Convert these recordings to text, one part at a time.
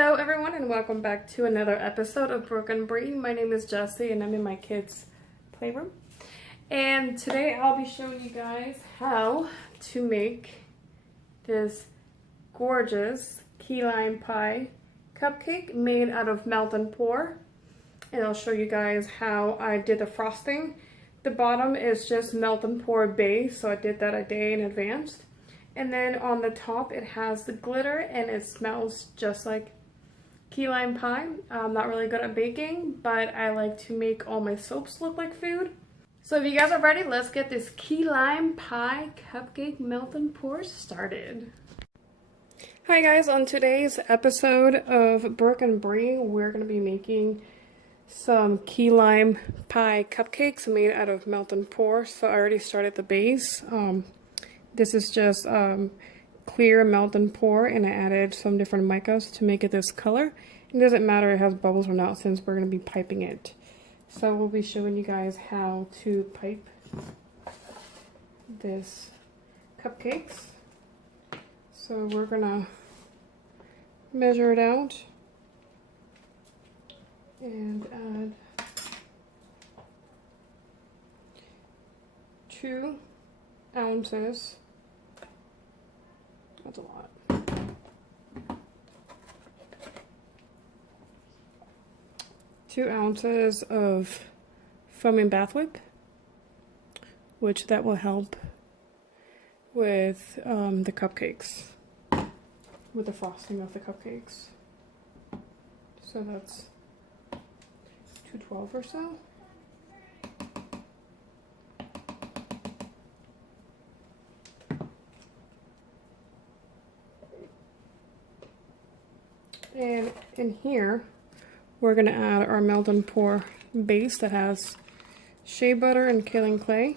Hello everyone and welcome back to another episode of Brooke and Bree. My name is Jessie and I'm in my kids' playroom. And today I'll be showing you guys how to make this gorgeous key lime pie cupcake made out of melt and pour. And I'll show you guys how I did the frosting. The bottom is just melt and pour base, so I did that a day in advance. And then on the top it has the glitter and it smells just like key lime pie. I'm not really good at baking, but I like to make all my soaps look like food. So if you guys are ready, let's get this key lime pie cupcake melt and pour started. Hi guys, on today's episode of Brooke and Bree, we're going to be making some key lime pie cupcakes made out of melt and pour. So I already started the base. This is just clear melt and pour, and I added some different micas to make it this color. It doesn't matter if it has bubbles or not since we're going to be piping it. So we'll be showing you guys how to pipe this cupcakes. So we're going to measure it out and add 2 ounces. That's a lot. 2 ounces of foaming bath whip, which that will help with the cupcakes, with the frosting of the cupcakes. So that's 212 or so. And in here, we're going to add our melt and pour base that has shea butter and kaolin clay.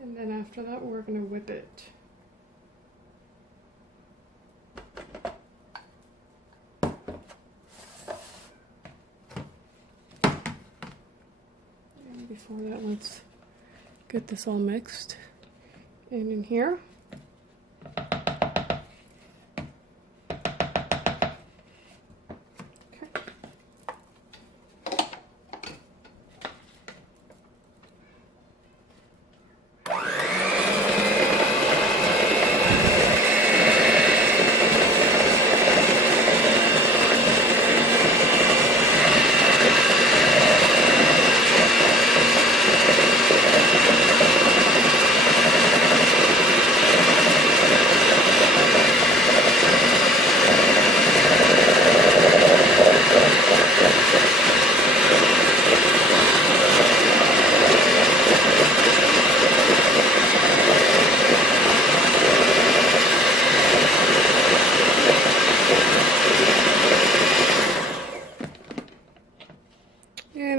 And then after that, we're going to whip it. Before that, let's get this all mixed. And in here,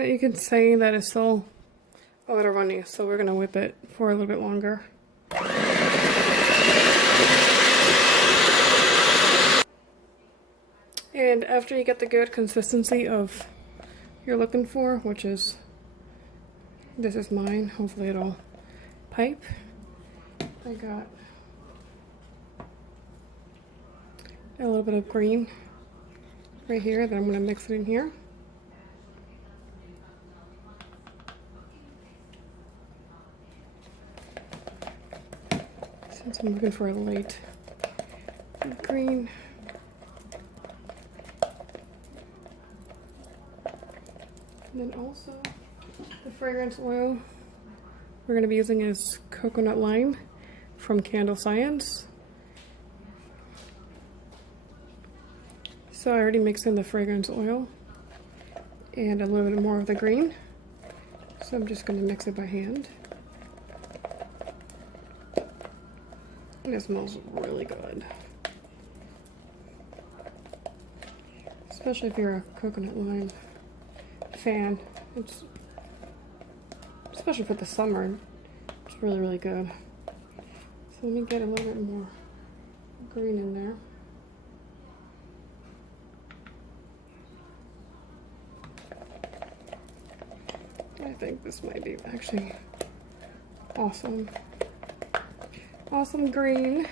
you can say that it's still a little runny, so we're going to whip it for a little bit longer. And after you get the good consistency of you're looking for, which is, this is mine, hopefully it'll pipe. I got a little bit of green right here that I'm going to mix it in here. Since I'm looking for a light green. And then also the fragrance oil we're going to be using is coconut lime from Candle Science. So I already mixed in the fragrance oil and a little bit more of the green. So I'm just going to mix it by hand. And it smells really good. Especially if you're a coconut lime fan. It's, especially for the summer, it's really, really good. So let me get a little bit more green in there. I think this might be actually awesome. Awesome green.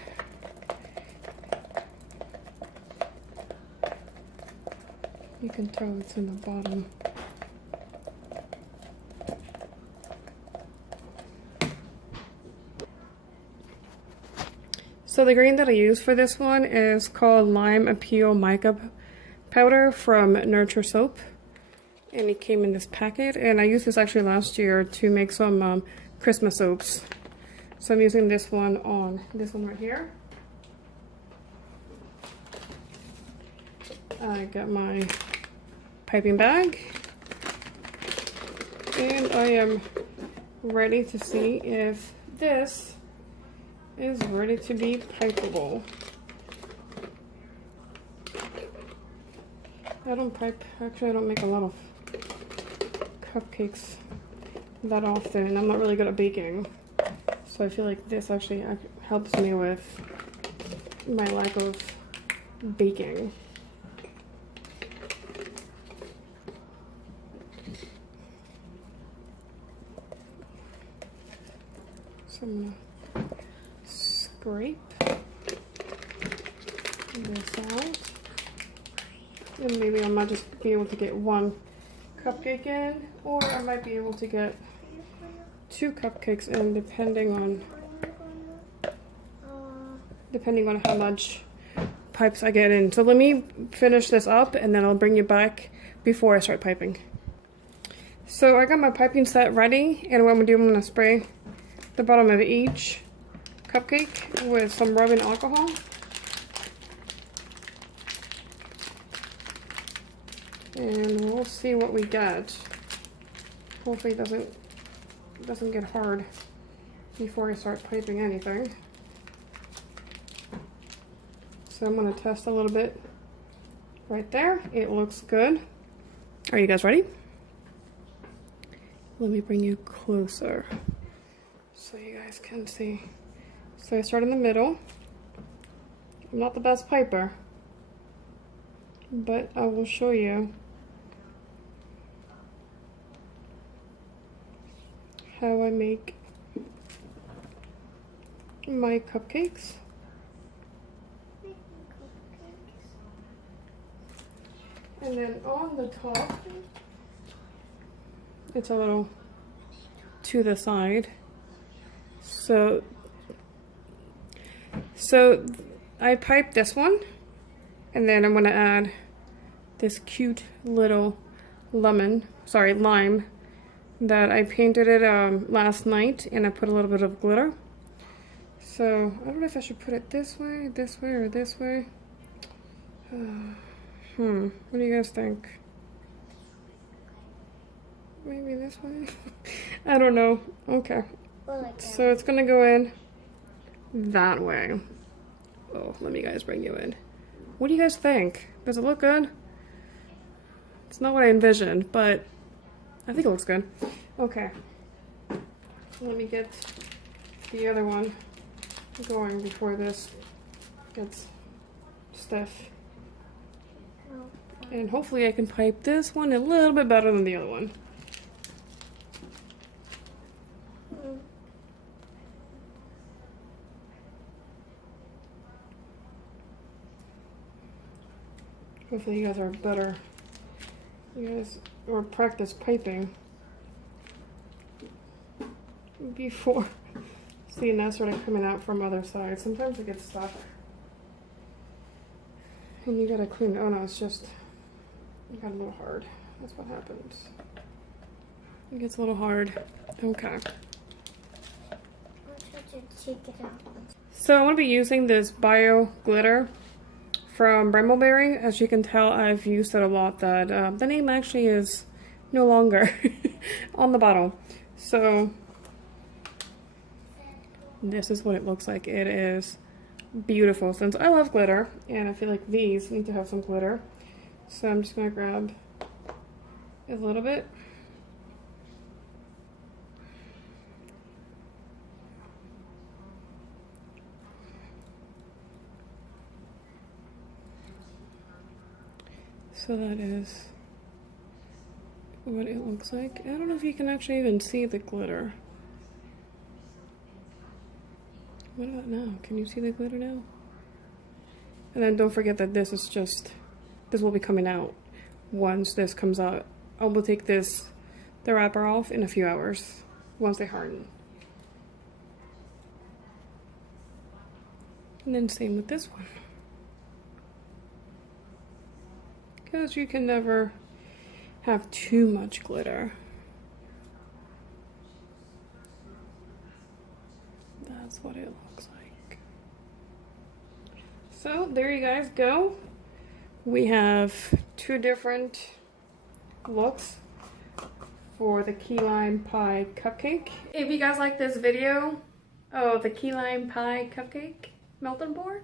You can tell it's in the bottom. So the green that I use for this one is called Lime Appeal Mica Powder from Nurture Soap. And it came in this packet. And I used this actually last year to make some Christmas soaps. So I'm using this one on this one right here. I got my piping bag. And I am ready to see if this is ready to be pipeable. I don't pipe, actually I don't make a lot of cupcakes that often. I'm not really good at baking. So I feel like this actually helps me with my lack of baking. So I'm gonna scrape this out. And maybe I might just be able to get one cupcake in, or I might be able to get 2 cupcakes in depending on how much pipes I get in. So let me finish this up and then I'll bring you back before I start piping. So I got my piping set ready, and what I'm gonna do, I'm gonna spray the bottom of each cupcake with some rubbing alcohol. And we'll see what we get. Hopefully it doesn't get hard before I start piping anything. So I'm gonna test a little bit right there. It looks good. Are you guys ready? Let me bring you closer so you guys can see. So I start in the middle. I'm not the best piper, but I will show you how I make my cupcakes. And then on the top, it's a little to the side. So I piped this one, and then I'm gonna add this cute little lime that I painted it last night, and I put a little bit of glitter. So I don't know if I should put it this way, or this way. What do you guys think? Maybe this way? I don't know. Okay. So it's gonna go in that way. Oh, let me guys bring you in. What do you guys think? Does it look good? It's not what I envisioned, but I think it looks good. Okay. Let me get the other one going before this gets stiff. And hopefully I can pipe this one a little bit better than the other one. Hopefully you guys are better. You guys or practice piping before seeing that sort of coming out from other sides. Sometimes it gets stuck. And you gotta clean it. Oh no, it's just, it got a little hard. That's what happens. It gets a little hard. Okay. So I'm gonna be using this bio glitter from Brambleberry. As you can tell, I've used it a lot. That the name actually is no longer on the bottle. So this is what it looks like. It is beautiful, since I love glitter, and I feel like these need to have some glitter. So I'm just gonna grab a little bit. So that is what it looks like. I don't know if you can actually even see the glitter. What about now? Can you see the glitter now? And then don't forget that this will be coming out once this comes out. I will take the wrapper off in a few hours once they harden. And then same with this one. Because you can never have too much glitter. That's what it looks like. So there you guys go. We have two different looks for the key lime pie cupcake. If you guys like this video, the key lime pie cupcake melting board,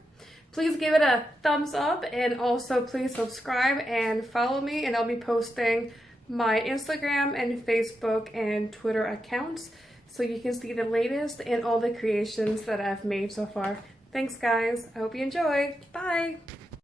please give it a thumbs up, and also please subscribe and follow me, and I'll be posting my Instagram and Facebook and Twitter accounts so you can see the latest and all the creations that I've made so far. Thanks guys, I hope you enjoyed. Bye!